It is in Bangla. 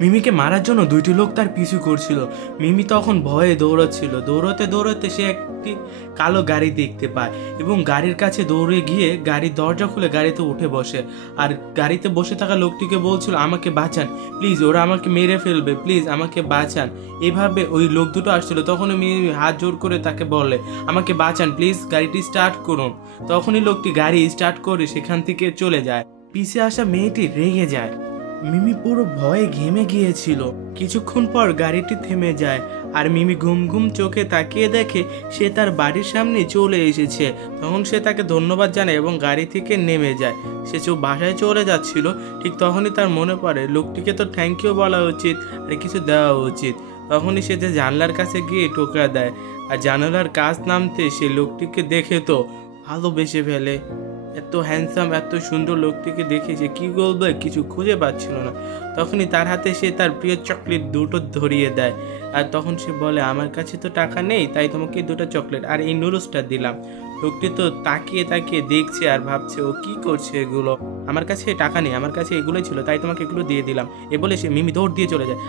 মিমিকে মারার জন্য দুইটি লোক তার পিছু করছিল। মিমি তখন ভয়ে দৌড়াচ্ছিল। দৌড়াতে দৌড়াতে সে একটি কালো গাড়ি দেখতে পায় এবং গাড়ির কাছে দৌড়ে গিয়ে গাড়ির দরজা খুলে গাড়িতে উঠে বসে। আর গাড়িতে বসে থাকা লোকটিকে বলছিল, আমাকে বাঁচান প্লিজ, ওরা আমাকে মেরে ফেলবে, প্লিজ আমাকে বাঁচান। এভাবে ওই লোক দুটো আসছিল। তখনই মিমি হাত জোর করে তাকে বলে, আমাকে বাঁচান প্লিজ, গাড়িটি স্টার্ট করুন। তখনই লোকটি গাড়ি স্টার্ট করে সেখান থেকে চলে যায়। পিছে আসা মেয়েটি রেগে যায়। মিমি পুরো ভয়ে ঘেমে গিয়েছিল। কিছুক্ষণ পর গাড়িটি থেমে যায় আর মিমি ঘুম ঘুম চোখে তাকিয়ে দেখে সে তার বাড়ির সামনে চলে এসেছে। তখন সে তাকে ধন্যবাদ জানায় এবং গাড়ি থেকে নেমে যায়। সে বাসায় চলে যাচ্ছিল, ঠিক তখনই তার মনে পড়ে লোকটিকে তো থ্যাংক ইউ বলা উচিত আর কিছু দেওয়া উচিত। তখনই সে যে জানলার কাছে গিয়ে টোকা দেয় আর জানালার কাজ নামতে সে লোকটিকে দেখে তো ভালোবেসে ফেলে। এত হ্যান্ডসাম এত সুন্দর লোকটিকে দেখে সে কী বলবে কিছু খুঁজে পাচ্ছিল না। তখনই তার হাতে সে তার প্রিয় চকলেট দুটো ধরিয়ে দেয়। আর তখন সে বলে, আমার কাছে তো টাকা নেই, তাই তোমাকে দুটো চকলেট আর এই নুডলসটা দিলাম। লোকটি তো তাকিয়ে তাকিয়ে দেখছে আর ভাবছে ও কি করছে এগুলো, আমার কাছে টাকা নেই, আমার কাছে এগুলোই ছিল, তাই তোমাকে এগুলো দিয়ে দিলাম। এ বলে সে মিমি দৌড় দিয়ে চলে যায়।